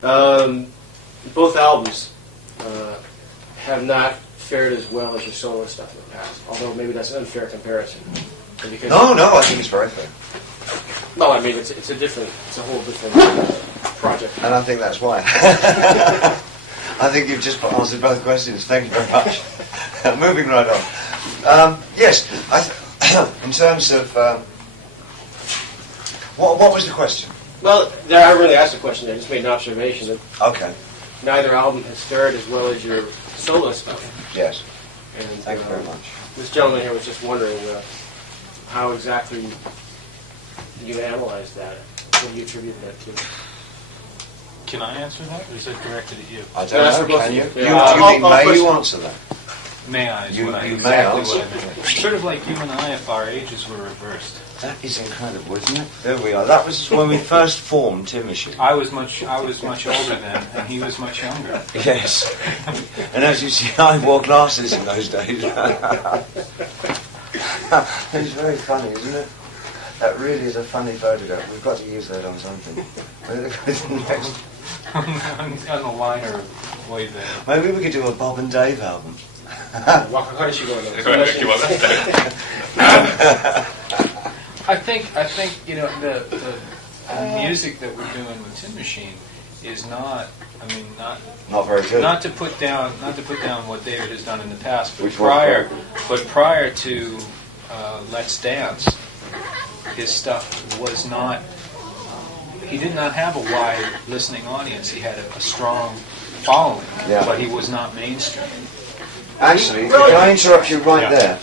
Both albums have not fared as well as your solo stuff in the past. Although maybe that's an unfair comparison. No, I think it's very fair. No, I mean it's a whole different project. And I think that's why. I think you've just answered both questions. Thank you very much. Moving right on. Yes, in terms of what was the question? Well, I haven't really asked a question. I just made an observation that neither album has fared as well as your solo stuff. Yes. And, thank you very much. This gentleman here was just wondering how exactly you analyze that. What do you attribute that to? Can I answer that, or is that directed at you? I don't know. Can you? May you answer that? May I? You may exactly answer. What I meant. Sort of like you and I, if our ages were reversed. That is incredible, isn't it? There we are. That was when we first formed Tin Machine. I was much older then, and he was much younger. Yes. And as you see, I wore glasses in those days. It's very funny, isn't it? That really is a funny photograph. We've got to use that on something. Next. On the liner way there. Maybe we could do a Bob and Dave album. I think the music that we're doing with Tin Machine is not very good. Not to put down what David has done in the past, but prior to Let's Dance, his stuff was not. He did not have a wide listening audience. He had a strong following, but he was not mainstream. Actually, can I interrupt you right there?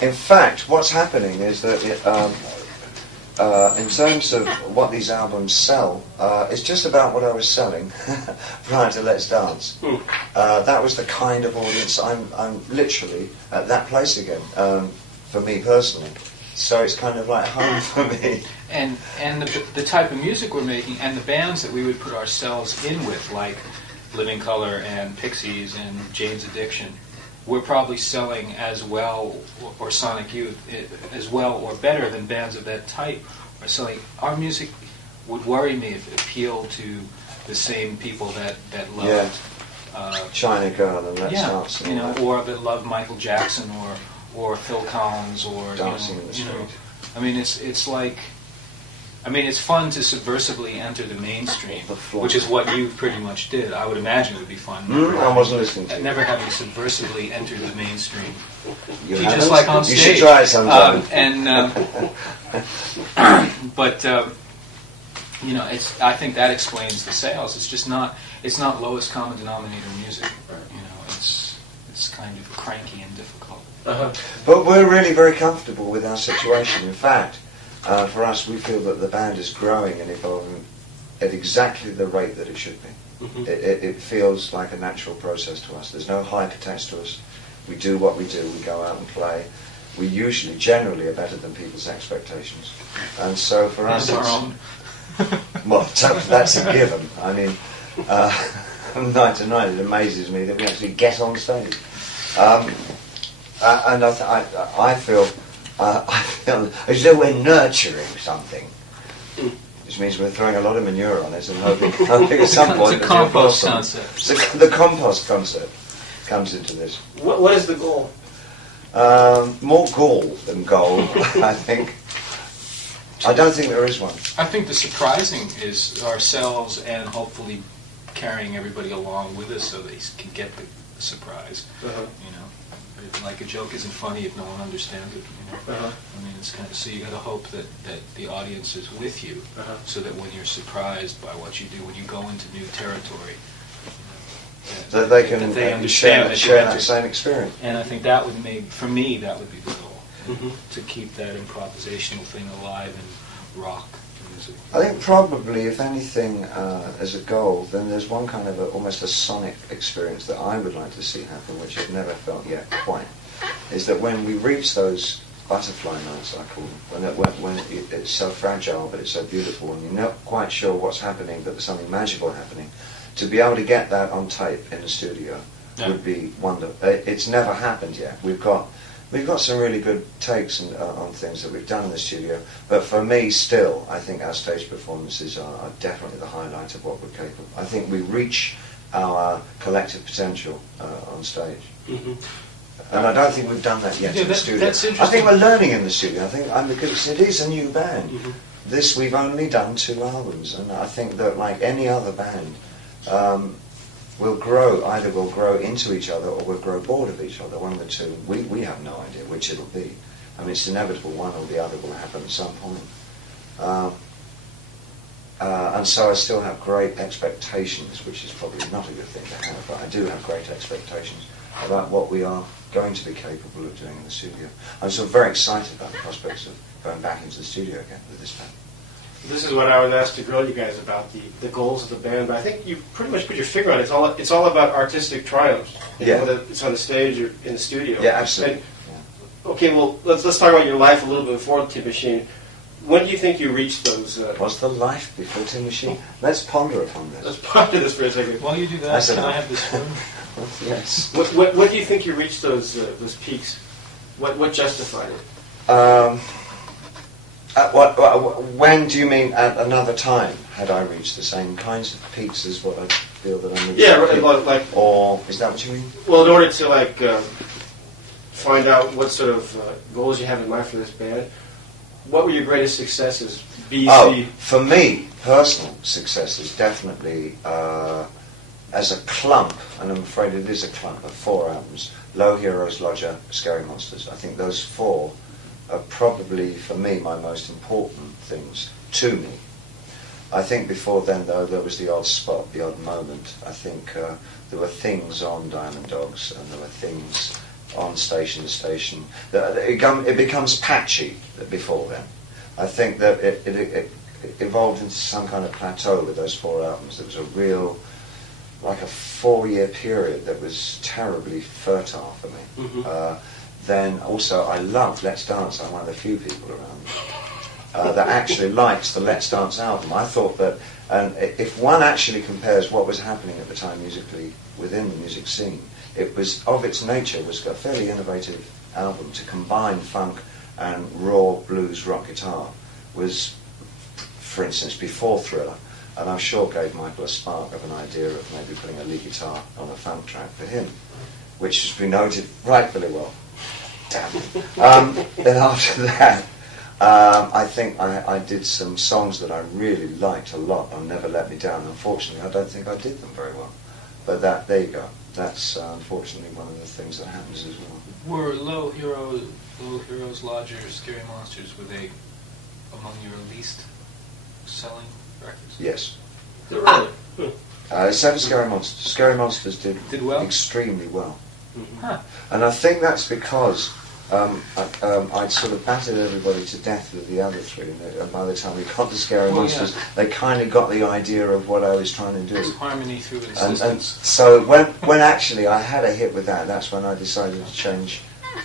In fact, what's happening is that in terms of what these albums sell, it's just about what I was selling prior to Let's Dance. That was the kind of audience I'm literally at that place again, for me personally. So it's kind of like home for me. And the type of music we're making, and the bands that we would put ourselves in with, like Living Colour and Pixies and Jane's Addiction, we're probably selling as well, or Sonic Youth, as well or better than bands of that type are selling. Our music would worry me if it appealed to the same people that loved China Girl and Let's Dance, or that loved Michael Jackson or Phil Collins or Dancing in the Street. I mean, it's like. I mean, it's fun to subversively enter the mainstream, which is what you pretty much did. I would imagine it would be fun. I wasn't listening to you. Never having subversively entered the mainstream. You just like on stage. You should try it sometime. I think that explains the sales. It's just not. It's not lowest common denominator music. It's kind of cranky and difficult. But we're really very comfortable with our situation. In fact. For us, we feel that the band is growing and evolving at exactly the rate that it should be. It feels like a natural process to us. There's no hype attached to us. We do what we do. We go out and play. We usually, generally, are better than people's expectations. And so for us, our own. Well, that's a given. I mean, night to night, it amazes me that we actually get on stage. And I feel as though we're nurturing something, which means we're throwing a lot of manure on it and hoping at some point it's a compost concept. The compost concept comes into this. What is the goal? More gall than goal, I think. I don't think there is one. I think the surprising is ourselves and hopefully carrying everybody along with us so they can get the surprise. Like a joke isn't funny if no one understands it. I mean, it's kind of so you got to hope that the audience is with you, so that when you're surprised by what you do, when you go into new territory, that they can understand share the same experience. And I think that would for me, that would be the goal, to keep that improvisational thing alive and rock music. I think probably, if anything, as a goal, then there's one kind of almost a sonic experience that I would like to see happen, which I've never felt yet quite, is that when we reach those butterfly notes, I call them, when it's so fragile but it's so beautiful and you're not quite sure what's happening but there's something magical happening, to be able to get that on tape in the studio would be wonderful. It's never happened yet. We've got We've got some really good takes on things that we've done in the studio, but for me still, I think our stage performances are definitely the highlight of what we're capable of. I think we reach our collective potential on stage. Mm-hmm. And I don't think we've done that yet in the studio. That's interesting. I think we're learning in the studio. I think because it is a new band. Mm-hmm. This, we've only done 2 albums, and I think that like any other band, we'll grow, either we'll grow into each other or we'll grow bored of each other, one of the two. We have no idea which it'll be. I mean, it's inevitable one or the other will happen at some point. And so I still have great expectations, which is probably not a good thing to have, but I do have great expectations about what we are going to be capable of doing in the studio. I'm sort of very excited about the prospects of going back into the studio again with this band. This is what I was asked to grill you guys about, the goals of the band, but I think you pretty much put your finger on it. It's all about artistic triumphs, whether it's on the stage or in the studio. Yeah, absolutely. And, okay, well, let's talk about your life a little bit before Tin Machine. When do you think you reached those... Was the life before Tin Machine? Let's ponder upon this. Let's ponder this for a second. While you do that, can I have this spoon? Yes. What do you think you reached those peaks? What justified it? When do you mean at another time? Had I reached the same kinds of peaks as what I feel that I'm reaching? Yeah, like... Or is that what you mean? Well, in order to find out what sort of goals you have in mind for this band, what were your greatest successes? For me, personal successes definitely as a clump, and I'm afraid it is a clump of 4 albums: Low Heroes, Lodger, Scary Monsters. I think those 4 are probably, for me, my most important things to me. I think before then, though, there was the odd spot, the odd moment. I think there were things on Diamond Dogs, and there were things on Station to Station. It becomes patchy before then. I think that it evolved into some kind of plateau with those 4 albums. There was a real, like a 4-year period that was terribly fertile for me. Mm-hmm. Then also I loved Let's Dance. I'm one of the few people around that actually liked the Let's Dance album. I thought that, and if one actually compares what was happening at the time musically within the music scene, it was, of its nature, was a fairly innovative album to combine funk and raw blues rock guitar. Was, for instance, before Thriller, and I'm sure gave Michael a spark of an idea of maybe putting a lead guitar on a funk track for him, which has been noted rightfully well. Damn. Then after that, I think I did some songs that I really liked a lot on Never Let Me Down. Unfortunately, I don't think I did them very well. But there you go. That's unfortunately one of the things that happens as well. Were Low Heroes, Lodger, Scary Monsters, were they among your least selling records? Yes. Really? Except for Scary Monsters. Scary Monsters did well? extremely well. Mm-hmm. Huh. And I think that's because I'd sort of battered everybody to death with the other 3, and by the time we got to Scary Monsters, they kind of got the idea of what I was trying to do. Harmony through insistence. And so when actually I had a hit with that, that's when I decided to change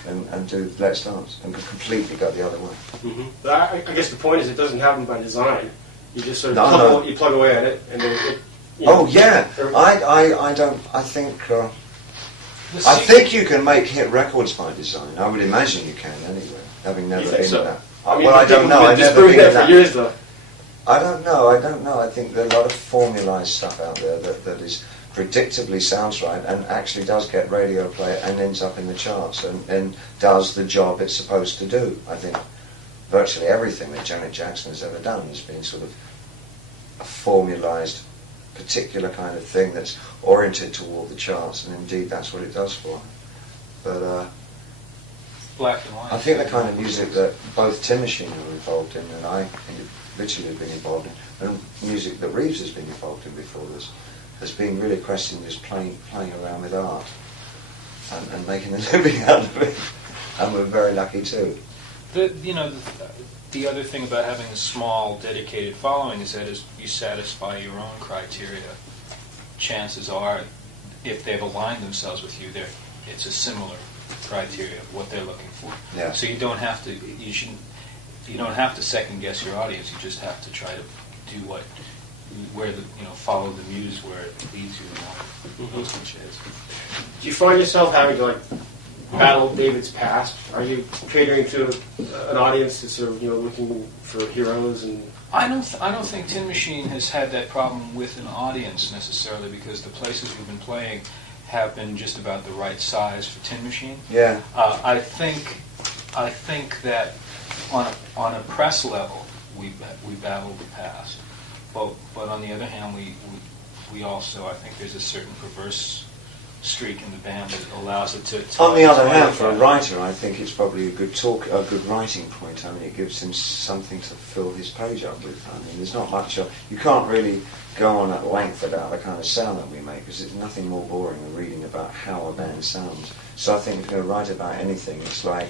and do Let's Dance, and completely go the other way. Mm-hmm. But I guess the point is it doesn't happen by design. You just sort of you plug away at it, and then I think you can make hit records by design. I would imagine you can anyway, having never been in that. I don't know. I've never been in that. For years, though. I don't know. I think there are a lot of formalised stuff out there that is predictably sounds right and actually does get radio play and ends up in the charts and does the job it's supposed to do. I think virtually everything that Janet Jackson has ever done has been sort of a formalised particular kind of thing that's oriented toward the charts, and indeed that's what it does for her. But Black and white. I think the kind of music that both Tin Machine are involved in and I individually have been involved in, and music that Reeves has been involved in before this, has been really a question of just playing around with art and making a living out of it, and we're very lucky too. The other thing about having a small, dedicated following is that as you satisfy your own criteria, chances are, if they've aligned themselves with you, it's a similar criteria of what they're looking for. Yeah. So you don't have to. You don't have to second guess your audience. You just have to try to do follow the muse where it leads you. And all those cliches. Do you find yourself having to battle David's past? Are you catering to an audience that's sort of looking for heroes and? I don't think Tin Machine has had that problem with an audience necessarily, because the places we've been playing have been just about the right size for Tin Machine. Yeah. I think that on a press level we battled the past, but on the other hand we also, I think there's a certain perverse streak in the band that allows it to on the other hand, for a writer, I think it's probably a good writing point. I mean, it gives him something to fill his page up with. I mean, there's not much. You can't really go on at length about the kind of sound that we make, because it's nothing more boring than reading about how a band sounds. So I think if you're going to write about anything, it's like,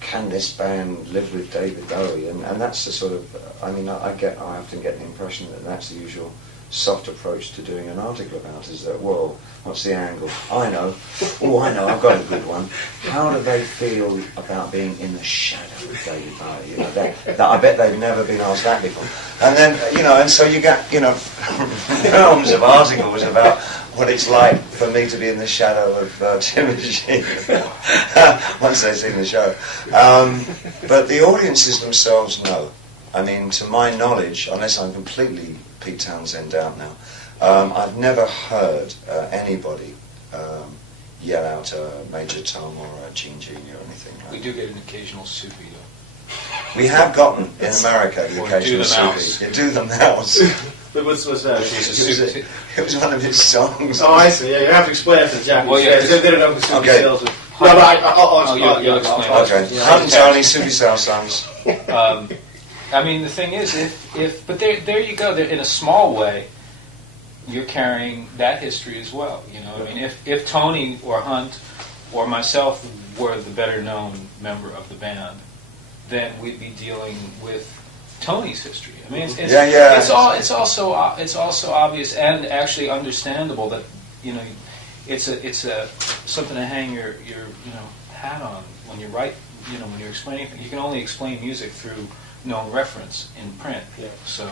can this band live with David Bowie? And that's the sort of, I mean, I often get the impression that that's the usual soft approach to doing an article about, is that, well, what's the angle? I know, I've got a good one. How do they feel about being in the shadow of David Bowie? You know, that I bet they've never been asked that before. And then, and so you get, films of articles about what it's like for me to be in the shadow of Tin Machine once they've seen the show. But the audiences themselves know. I mean, to my knowledge, unless I'm completely Pete Townsend out now, I've never heard anybody yell out a Major Tom or a Gene Genie or anything like that. We do get an occasional soupy, though. We have gotten, in America, the occasional soupy. You do the mouse. But what's that? It was one of his songs. Oh, I see. Yeah, you have to explain it to the Japanese. Well, yeah, they don't know who Soupy okay. Sales is. No, but I'll explain. Okay. Hunt and Tony, Soupy Sales songs. I mean, the thing is, but there you go. In a small way, you're carrying that history as well. I mean, if Tony or Hunt or myself were the better known member of the band, then we'd be dealing with Tony's history. I mean, it's also obvious and actually understandable that it's something to hang your hat on when you write. When you're explaining things, you can only explain music through known reference in print. Yeah. So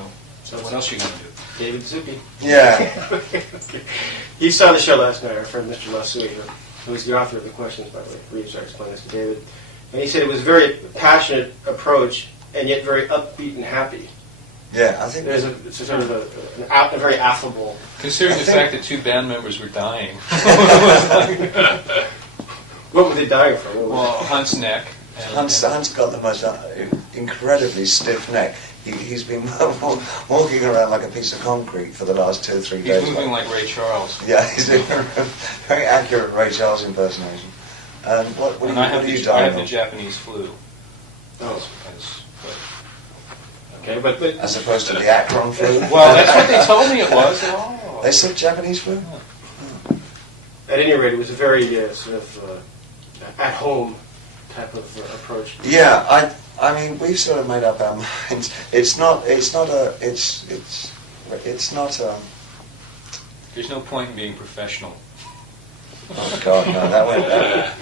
what else are you going to do? David Zupi. Yeah. He saw the show last night, our friend Mr. Lasui, who was the author of the questions, by the way. Reeves, I explained this to David. And he said it was a very passionate approach, and yet very upbeat and happy. Yeah, I think it's a sort of a very affable. Considering the fact that two band members were dying. What were they dying from? Well, Hunt's neck. Hunt's got the most incredibly stiff neck. He's been walking around like a piece of concrete for the last 2 or 3 days. He's moving like Ray Charles. Yeah, he's doing a very accurate Ray Charles impersonation. And what are you dying I have the Japanese flu. Oh. Okay, but as opposed to the Akron flu? Well, that's what they told me it was. Oh. They said Japanese flu? Yeah. At any rate, it was a very sort of at-home type of approach. Yeah, I mean, we've sort of made up our minds. It's not. There's no point in being professional. Oh God, no!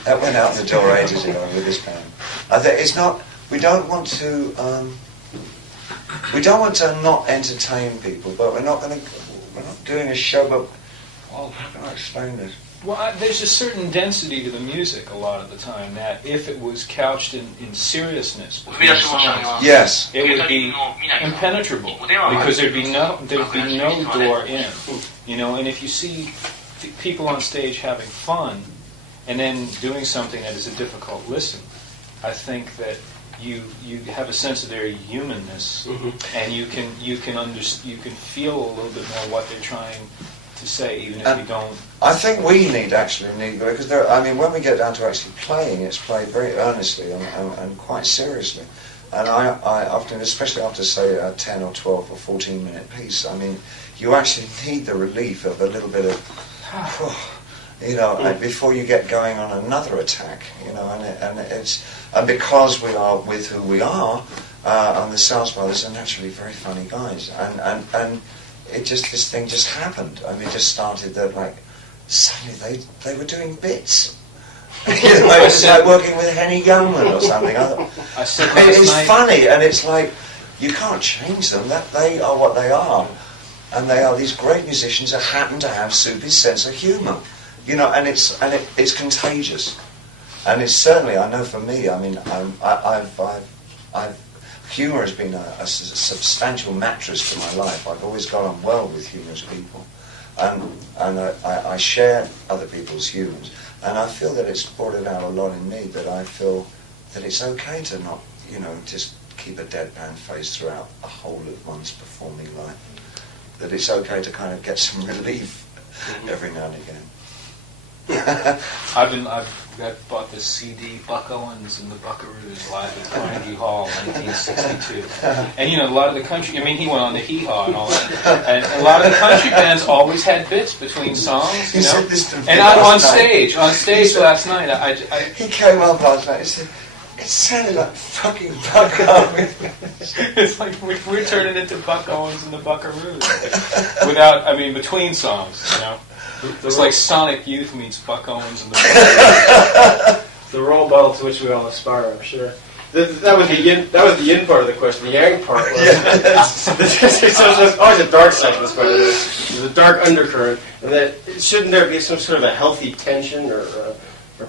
That went out the door ages ago with this band. I think it's not. We don't want to. We don't want to not entertain people, but we're not doing a show. But how can I explain this? Well, there's a certain density to the music a lot of the time that if it was couched in seriousness, yes, it would be impenetrable because there'd be no door in, And if you see people on stage having fun and then doing something that is a difficult listen, I think that you have a sense of their humanness, and you can feel a little bit more what they're trying to say, even if you don't. I think we need because when we get down to actually playing, it's played very earnestly and quite seriously. And I often, especially after say a 10 or 12 or 14 minute piece, I mean, you actually need the relief of a little bit of, before you get going on another attack, and because we are with who we are, and the Sales Brothers are naturally very funny guys, and this thing just happened. I mean, it just started that suddenly they were doing bits. It was like working with Henny Youngman or something. It's funny, and it's like you can't change them. That they are what they are, and they are these great musicians that happen to have Soupy's sense of humour. And it's contagious. And it's certainly, I know for me, I mean, humour has been a substantial mattress to my life. I've always got on well with humorous people, and I share other people's humours, and I feel that it's brought it out a lot in me. That I feel that it's okay to not, just keep a deadpan face throughout the whole of one's performing life. That it's okay to kind of get some relief every now and again. I've bought this CD, Buck Owens and the Buckaroos live at Carnegie Hall, 1962. And a lot of the country, he went on the Hee Haw and all that. And a lot of the country bands always had bits between songs, Said this to me And on stage last night, he came up last night and said, it sounded like fucking Buck Owens. It's like we're turning into Buck Owens and the Buckaroos. Between songs, It's like Sonic Youth meets Buck Owens and the Buckaroos. The role model to which we all aspire, I'm sure. That was the yin part of the question. The yang part was there's always a dark side to this question. There's a dark undercurrent, and that shouldn't there be some sort of a healthy tension or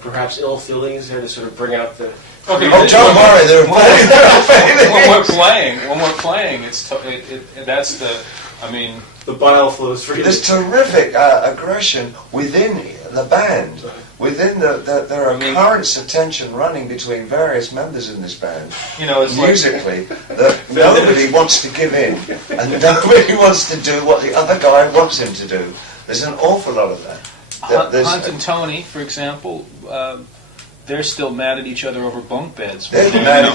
perhaps ill feelings there to sort of bring out the. Okay, don't worry, they're playing. When we're playing, that's the. The bile flows freely. There's terrific aggression within the band. Within there are currents of tension running between various members in this band. It's musically, that nobody wants to give in, and nobody wants to do what the other guy wants him to do. There's an awful lot of that. Hunt and Tony, for example, they're still mad at each other over bunk beds. They're mad at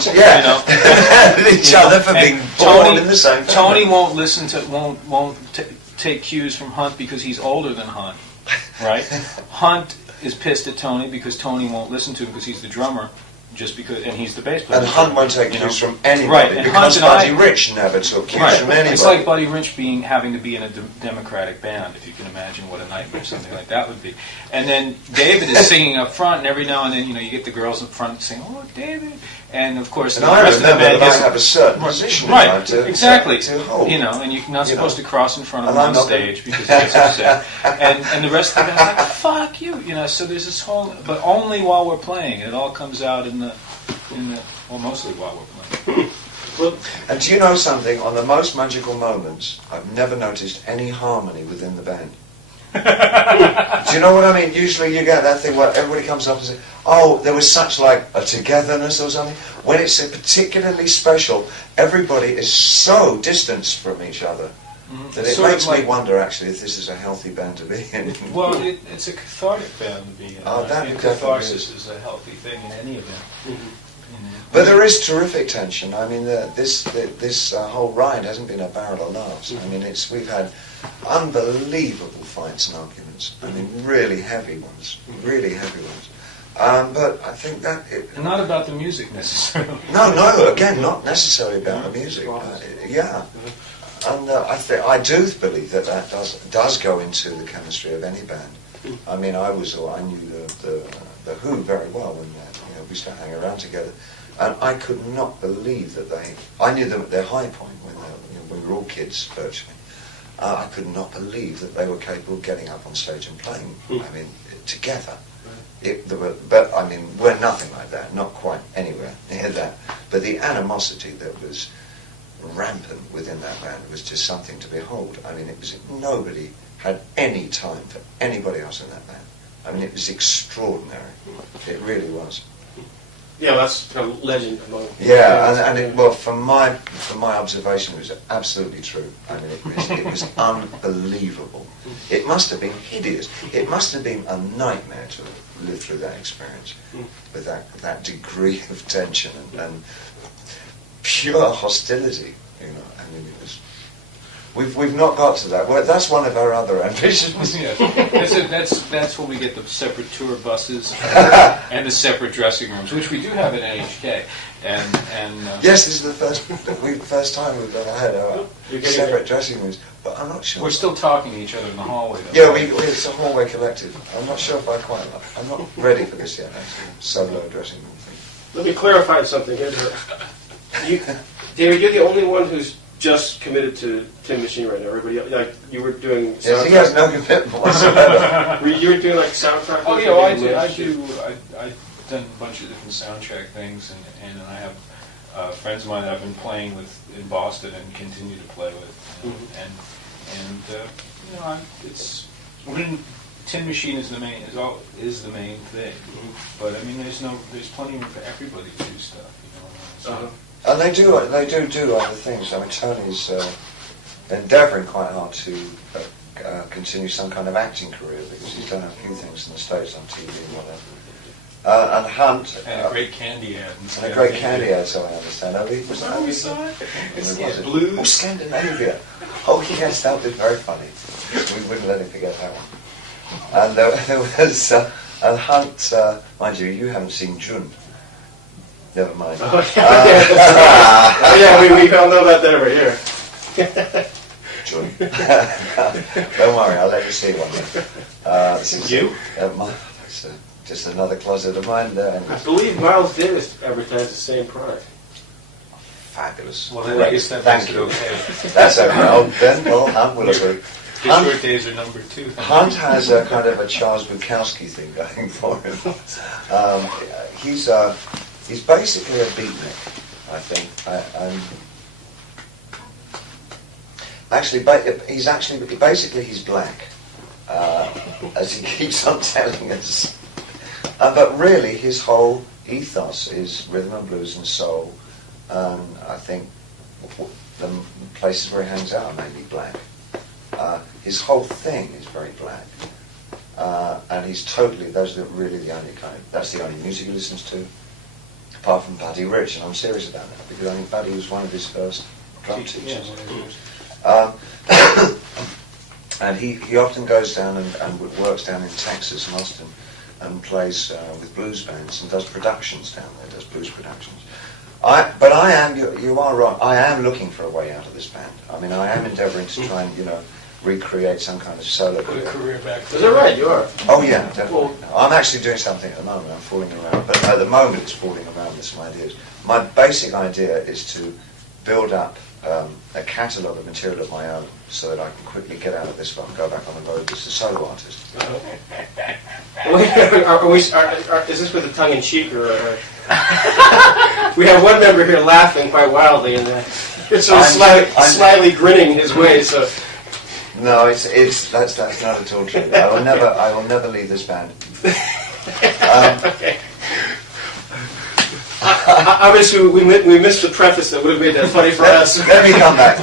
each other for being born in the same family. Tony won't take cues from Hunt because he's older than Hunt, right? Hunt is pissed at Tony because Tony won't listen to him because he's the drummer, and he's the bass player. And Hunt won't take cues from anybody, right? And because Buddy Rich never took cues from anybody. It's like Buddy Rich having to be in a Democratic band, if you can imagine what a nightmare something like that would be. And then David is singing up front, and every now and then, you get the girls up front saying, "Oh, David," and of course, and the I rest remember of the band that I have a certain position, right? To hold. And you're not supposed to cross in front of him on stage because he gets upset. And the rest of the band's like, "Fuck you," So there's this whole, but only while we're playing. It all comes out mostly while we're playing. And do you know something? On the most magical moments, I've never noticed any harmony within the band. Do you know what I mean? Usually you get that thing where everybody comes up and says, "Oh, there was such like a togetherness or something." When it's particularly special, everybody is so distanced from each other that it makes me wonder actually if this is a healthy band to be in. Well, it's a cathartic band to be in. Catharsis is a healthy thing in any event. But there is terrific tension. This whole ride hasn't been a barrel of laughs. We've had unbelievable fights and arguments. Really heavy ones. But I think that and not about the music necessarily. No. Again, not necessarily about the music. And I do believe that does go into the chemistry of any band. I knew the Who very well when we started hanging around together. And I could not believe that I knew them at their high point when we were all kids virtually. I could not believe that they were capable of getting up on stage and playing. Together. We're nothing like that, not quite anywhere near that. But the animosity that was rampant within that band was just something to behold. Nobody had any time for anybody else in that band. It was extraordinary. It really was. Yeah, that's kind of legend among. Yeah, from my observation, it was absolutely true. It was unbelievable. It must have been hideous. It must have been a nightmare to live through that experience with that degree of tension and pure hostility. It was. We've not got to that. Well, that's one of our other ambitions. That's when we get the separate tour buses and the separate dressing rooms, which we do have at NHK. Yes, this is the first time we've ever had our separate dressing rooms. But I'm not sure. We're still talking to each other in the hallway, though. Yeah, it's a hallway collective. I'm not sure if I'm not ready for this yet, actually. Solo dressing room thing. Let me clarify something here. David, you're the only one who's just committed to Tin Machine right now. Everybody, you were doing. Yes, he has no commitment whatsoever. You were doing soundtrack. Oh yeah, I do. done a bunch of different soundtrack things, and I have friends of mine that I've been playing with in Boston and continue to play with, it's Tin Machine is the main thing, but I mean there's plenty of room for everybody to do stuff, you know. And they do other things. I mean, Tony's endeavouring quite hard to continue some kind of acting career because he's done a few things in the States on TV and whatever. And Hunt. And a great candy ad. And a great candy ad, so I understand. Was that we saw it? Blues. Oh, Scandinavia. Oh, yes, that was very funny. We wouldn't let him forget that one. And there was and Hunt, mind you haven't seen June. Never mind. Oh, yeah, we all know about that over here. June. Don't worry, I'll let you see one. You? It's just another closet of mine there. I believe Miles Davis advertised the same product. Fabulous. Well, then I guess that makes it okay. That's okay. Oh, then, well, Hunt will agree. His short days are number 2. Hunt has a kind of a Charles Bukowski thing going for him. He's basically a beatnik, I think. He's black, as he keeps on telling us. But really, his whole ethos is rhythm and blues and soul, and I think the places where he hangs out are mainly black. His whole thing is very black, and he's totally. That's the only music he listens to, apart from Buddy Rich, and I'm serious about that because I think Buddy was one of his first drum teachers. And he often goes down and works down in Texas and Austin and plays with blues bands and does productions down there, does blues productions. You are right, I am looking for a way out of this band. I mean, I am endeavouring to try and, recreate some kind of solo career back. Is that right? You are? Oh yeah, definitely. I'm actually doing something at the moment. I'm fooling around. But at the moment it's fooling around with some ideas. My basic idea is to build up a catalogue of material of my own so that I can quickly get out of this one and go back on the road as a solo artist. Is this with a tongue-in-cheek or? We have one member here laughing quite wildly and slyly grinning his way. So. No, that's not at all true. I will never leave this band. Okay. Obviously, we missed the preface that would have made that funny for us. Let me come back.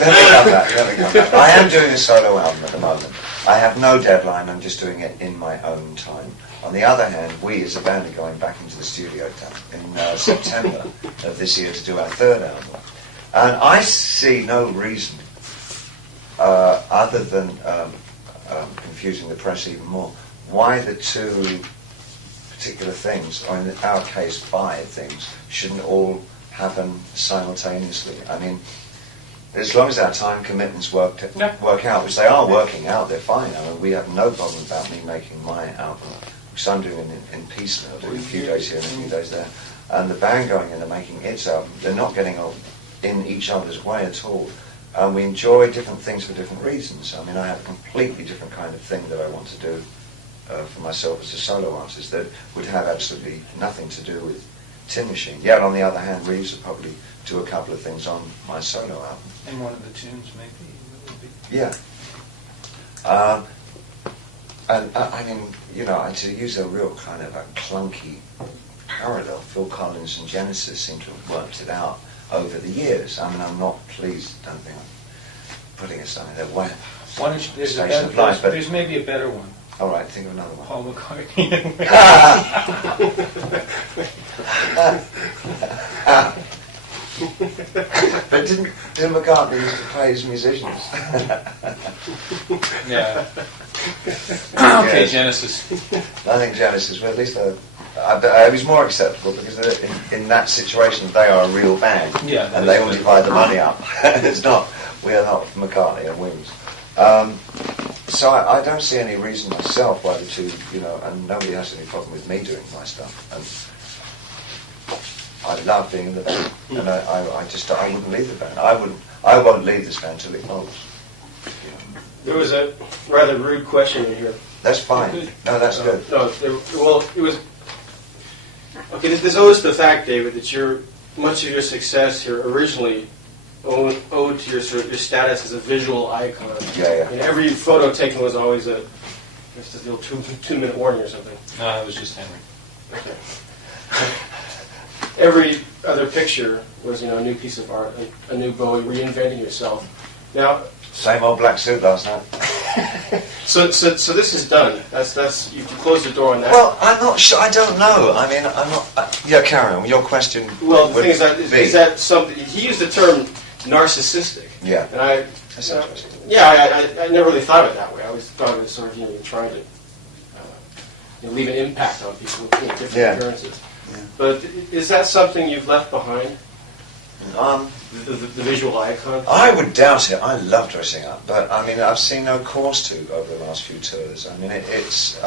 I am doing a solo album at the moment. I have no deadline. I'm just doing it in my own time. On the other hand, we as a band are going back into the studio in September of this year to do our third album. And I see no reason other than confusing the press even more, why the two particular things, or in our case 5 things, shouldn't all happen simultaneously. I mean, as long as our time commitments work out, which they are working out, they're fine. I mean, we have no problem about me making my album, which I'm doing in piecemeal, doing a few days here and a few days there, and the band going in and making its album. They're not getting in each other's way at all. And we enjoy different things for different reasons. I mean, I have a completely different kind of thing that I want to do for myself as a solo artist that would have absolutely nothing to do with Tin Machine. Yet, on the other hand, Reeves would probably do a couple of things on my solo album. And one of the tunes, maybe? Yeah. And I mean, to use a real kind of a clunky parallel, Phil Collins and Genesis seem to have worked it out over the years. I mean, I'm not pleased, don't think I'm putting it something their way. Why don't you, there's maybe a better one. All right, think of another one. Paul McCartney. But didn't McCartney used to play his musicians? Yeah. Okay, yes. Genesis. I think Genesis, well, at least it was more acceptable because in that situation they are a real band, and they all divide the money up. We are not McCartney and Wings. So I don't see any reason myself why the two, and nobody has any problem with me doing my stuff. And I love being in the band, and I wouldn't leave the band. I won't leave this band till it goes. There was a rather rude question in here. That's fine. No, that's good. No, it was. Okay, there's always the fact, David, that much of your success here originally owed to your status as a visual icon. Yeah. And every photo taken was always just a little two-minute warning or something. No, it was just Henry. Okay. Every other picture was, a new piece of art, a new Bowie, reinventing yourself. Now, Same old black suit last night. so this is done. That's you can close the door on that. Well, I'm not sure. I don't know. I mean, I'm not. Yeah, carry on. Your question. Well, the would thing is that something? He used the term narcissistic. Yeah. And I. That's interesting. Yeah, I never really thought of it that way. I always thought of it as sort of you're trying to leave an impact on people with different appearances. Yeah. But is that something you've left behind? The visual icon? I would doubt it. I love dressing up, but I mean, I've seen no cause to over the last few tours. I mean, it's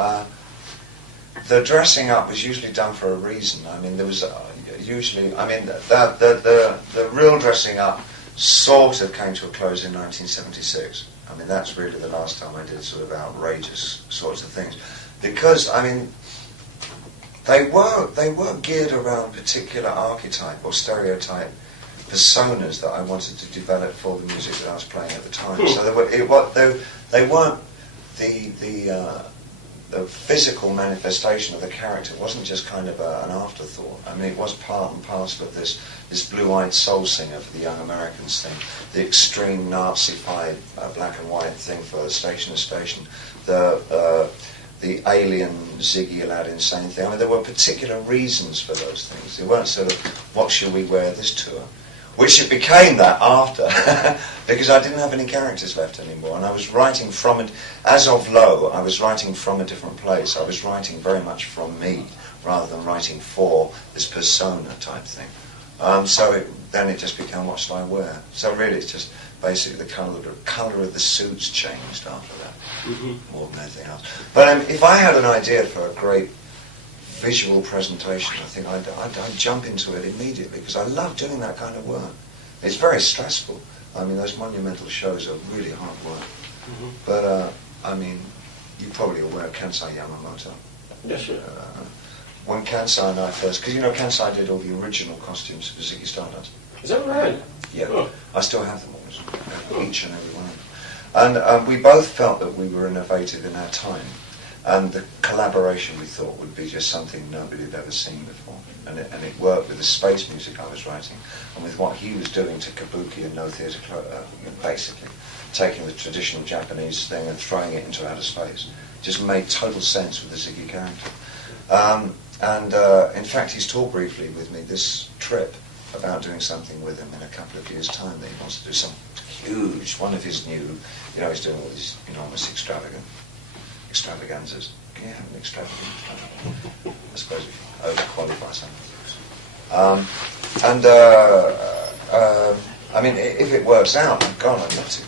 the dressing up was usually done for a reason. I mean, there was usually. I mean, the real dressing up sort of came to a close in 1976. I mean, that's really the last time I did sort of outrageous sorts of things, because I mean, they were geared around particular archetype or stereotype personas that I wanted to develop for the music that I was playing at the time. So they weren't the physical manifestation of the character. It wasn't just kind of an afterthought. I mean, it was part and parcel of this blue-eyed soul singer for the Young Americans thing, the extreme Nazi-fied black and white thing for Station to Station, the alien Ziggy Aladdin same thing. I mean, there were particular reasons for those things. They weren't sort of, what shall we wear this tour? Which it became that after, because I didn't have any characters left anymore, and I was writing from it, as of Low, I was writing from a different place. I was writing very much from me, rather than writing for this persona type thing. Then it just became, what shall I wear? So really it's just basically the colour of the suits changed after that, more than anything else. But if I had an idea for a great visual presentation, I think I'd jump into it immediately, because I love doing that kind of work. It's very stressful. I mean, those monumental shows are really hard work. But, I mean, you're probably aware of Kansai Yamamoto. Yes, sure. When Kansai and I first, because Kansai did all the original costumes for Ziggy Stardust. Is that right? Yeah. Oh. I still have them all, each and every one of them. And we both felt that we were innovative in our time. And the collaboration, we thought, would be just something nobody had ever seen before. And it worked with the space music I was writing, and with what he was doing to kabuki and no theatre, basically taking the traditional Japanese thing and throwing it into outer space. Just made total sense with the Ziggy character. In fact, he's talked briefly with me this trip about doing something with him in a couple of years' time, that he wants to do some huge, one of his new, he's doing all these enormous extravaganzas. Can you have an extravaganza? I suppose if you overqualify something. I mean, if it works out, God, I'd love to.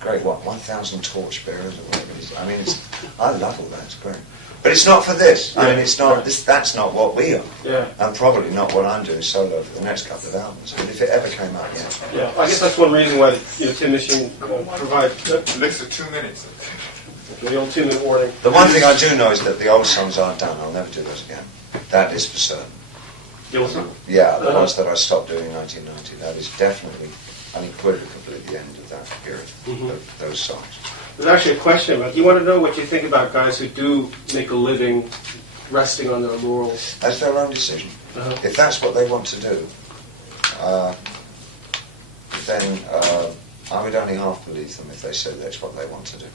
Great, 1,000 torchbearers or whatever it is. I mean, I love all that, it's great. But it's not for this. I mean, it's not. That's not what we are. Yeah. And probably not what I'm doing solo for the next couple of albums. But if it ever came out, yeah. Yeah, I guess that's one reason why Tin Machine provides Next to 2 minutes. the old 2-minute warning. The one thing I do know is that the old songs aren't done. I'll never do those again. That is for certain. The old song? Yeah, the ones that I stopped doing in 1990. That is definitely, unequivocally, the end of that period. Of those songs. There's actually a question about, you want to know what you think about guys who do make a living resting on their laurels? That's their own decision. If that's what they want to do, then I would only half believe them if they say that's what they want to do.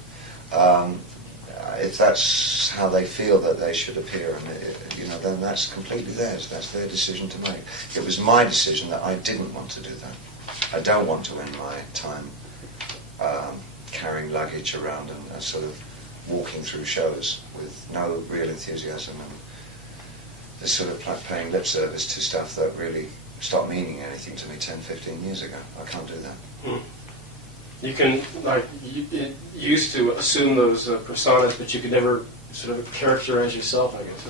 If that's how they feel that they should appear, and then that's completely theirs. That's their decision to make. It was my decision that I didn't want to do that. I don't want to end my time carrying luggage around and sort of walking through shows with no real enthusiasm and this sort of paying lip service to stuff that really stopped meaning anything to me 10, 15 years ago. I can't do that. You can, you used to assume those personas, but you could never sort of characterize yourself, I guess.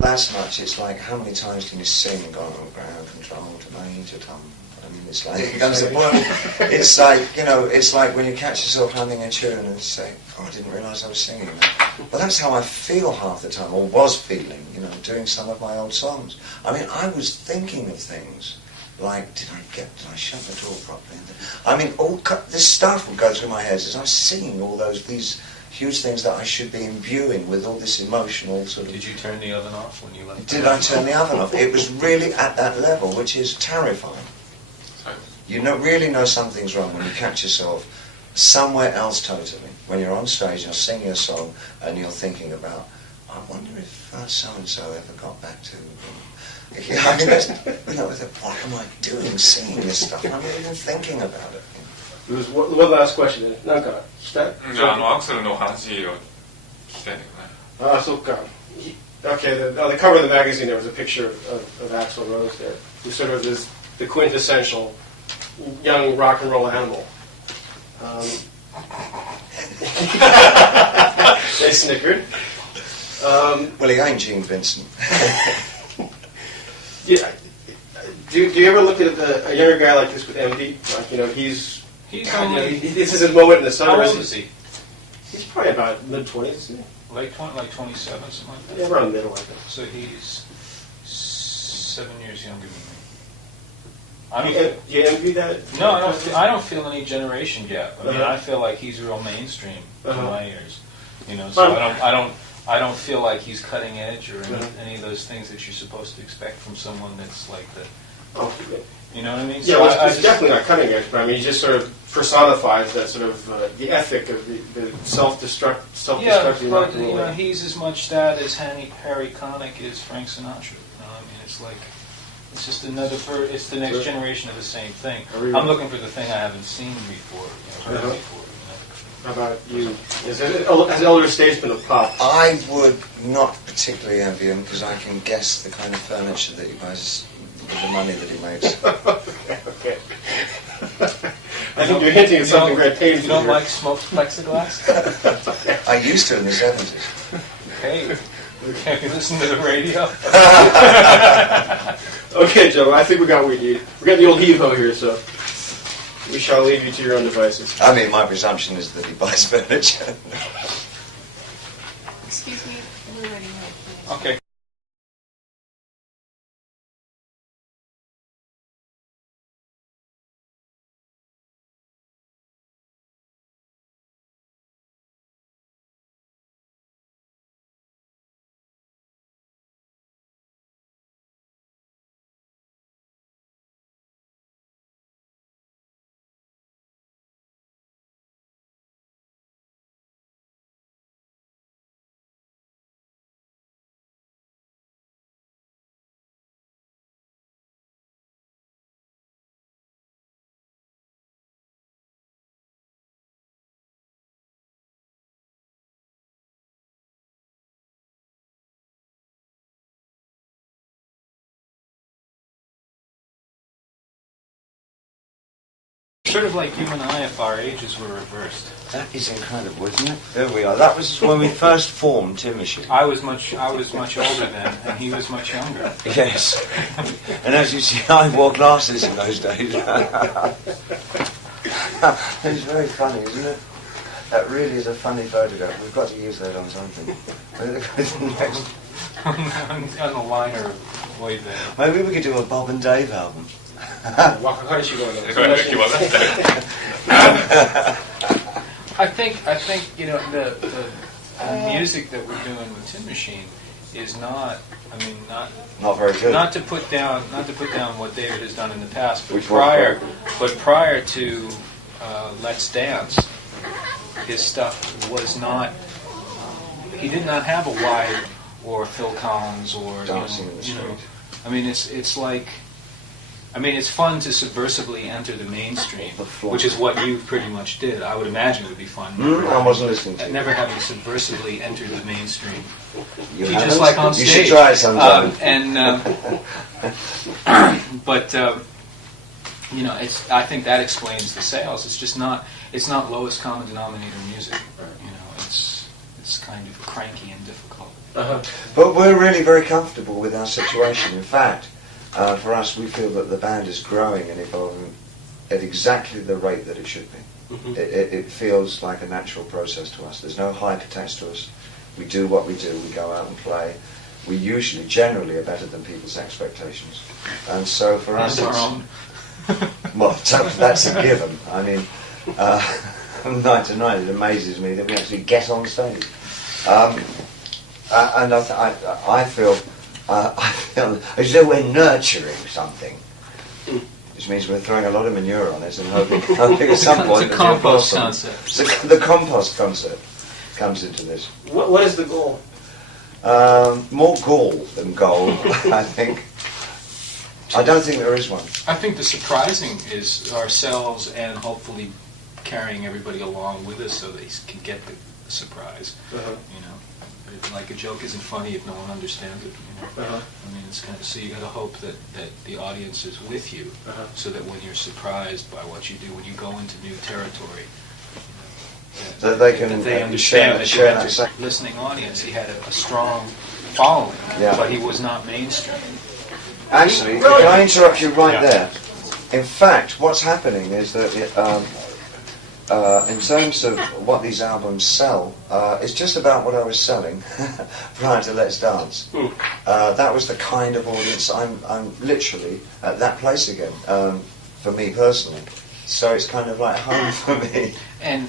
That's much. It's like, how many times can you sing and go, ground control to major tom? I mean, it's like it's like, you know, it's like when you catch yourself humming a tune and say, "Oh, I didn't realise I was singing that." Well, that's how I feel half the time, or was feeling, you know, doing some of my old songs. I mean, I was thinking of things like, did I shut the door properly? I mean, this stuff would go through my head as I was singing all these huge things that I should be imbuing with all this emotional sort of... Did you turn the oven off when you left? Did I turn the oven off? It was really at that level, which is terrifying. You really know something's wrong when you catch yourself somewhere else totally. When you're on stage, you're singing a song, and you're thinking about, I wonder if so-and-so ever got back to... I mean, you know, what am I doing singing this stuff? I'm not even thinking about it. There was one last question. なんかしたい？アクセルの話を聞きたいんだけどね。Ah, so okay, on the cover of the magazine there was a picture of Axl Rose there, who's sort of the quintessential young rock and roll animal. They snickered. Well, he ain't Gene Vincent. Yeah. Do you ever look at a younger guy like this with envy? Like, you know, he's this is his moment in the sun. How old is he? He's probably about mid-20s, isn't he? Like 27, something like that. Yeah, around the middle, I think. So he's 7 years younger than me. Do you envy that? No, I don't feel any generation gap. I mean, I feel like he's real mainstream to my ears. You know, so I don't feel like he's cutting edge or any of those things that you're supposed to expect from someone that's like the. Oh, you know what I mean? Yeah, so well, it's definitely not cutting edge, but I mean, he just sort of personifies that sort of the ethic of the self-destructive. Yeah, but you know, he's as much that as Harry Connick is Frank Sinatra. You know, I mean, it's like it's just it's the next generation of the same thing. I'm looking for the thing I haven't seen before. You know, heard before. How about you? As an elder statesman of pop? I would not particularly envy him because I can guess the kind of furniture that he buys with the money that he makes. Okay. I think you're hinting at something very painful. You don't like smoked plexiglass? I used to in the 70s. Hey, can't you listen to the radio? Okay, Joe, I think we got what we need. We got the old heave-ho here, so we shall leave you to your own devices. I mean, my presumption is that he buys furniture. Excuse me, we're ready now. Okay. Sort of like you and I, if our ages were reversed. That is incredible, isn't it? There we are. That was when we first formed Tin Machine. I was much older then, and he was much younger. Yes. And as you see, I wore glasses in those days. It's very funny, isn't it? That really is a funny photograph. We've got to use that on something. On the liner way there. Maybe we could do a Bob and Dave album. I think you know the music that we're doing with Tin Machine is not. I mean, not very good. Not to put down what David has done in the past, but Which prior to Let's Dance, his stuff was not. He did not have a Wyatt or Phil Collins or Dancing in the Street. I mean, it's like. I mean, it's fun to subversively enter the mainstream, which is what you pretty much did. I would imagine it would be fun. I wasn't listening to you. Never having subversively entered the mainstream. You just like on stage. You should try it sometime. But you know, I think that explains the sales. It's just not. It's not lowest common denominator music. You know, it's kind of cranky and difficult. But we're really very comfortable with our situation. In fact, For us, we feel that the band is growing and evolving at exactly the rate that it should be. It feels like a natural process to us. There's no hype attached to us. We do what we do. We go out and play. We usually, generally, are better than people's expectations. And so for us, And our own. well, that's a given. I mean, night to night, it amazes me that we actually get on stage. And I feel as though we're nurturing something, which means we're throwing a lot of manure on it and hoping at some point It's a compost concept. The compost concept comes into this. What is the goal? More gall than gold, I think. I don't think there is one. I think the surprising is ourselves and hopefully carrying everybody along with us so they can get the surprise. You know, like a joke isn't funny if no one understands it. You know? I mean, it's kind of, so you got to hope that the audience is with you, so that when you're surprised by what you do, when you go into new territory, That they can they understand that share you had that a listening audience. He had a strong following, Yeah. but he was not mainstream. Actually, can I interrupt you right there? In fact, what's happening is that in terms of what these albums sell, it's just about what I was selling prior to Let's Dance. That was the kind of audience I'm literally at that place again, for me personally. So it's kind of like home for me. And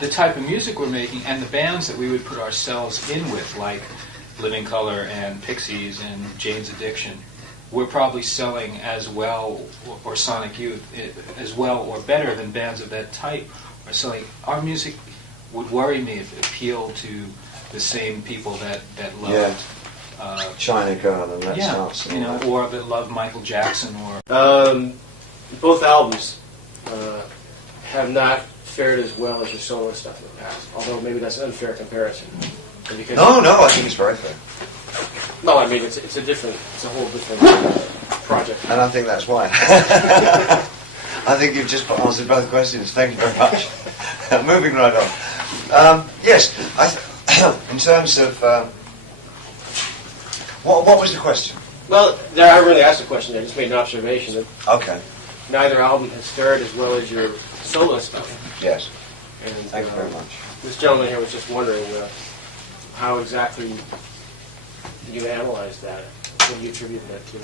the type of music we're making and the bands that we would put ourselves in with, like Living Colour and Pixies and Jane's Addiction, we're probably selling as well, or Sonic Youth, as well or better than bands of that type are selling. Our music would worry me if it appealed to the same people that loved China Girl and Let's Dance. you know, or that loved Michael Jackson or. Both albums have not fared as well as your solo stuff in the past. Although maybe that's an unfair comparison. Because No, I think it's very fair. No, I mean it's a whole different project. And I think that's why. I think you've just answered both questions. Thank you very much. Moving right on. Yes, in terms of what was the question? Well, I haven't really asked a question. I just made an observation that Okay. neither album has fared as well as your solo stuff. Yes. And Thank you very much. this gentleman here was just wondering how exactly you analyze that. What do you attribute that to?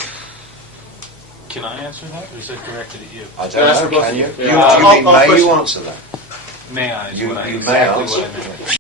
Can I answer that, or is that directed at you? I That's don't for know. both Can of you? you. You Yeah. may you answer that. May I? Is You what I may exactly answer. what I meant.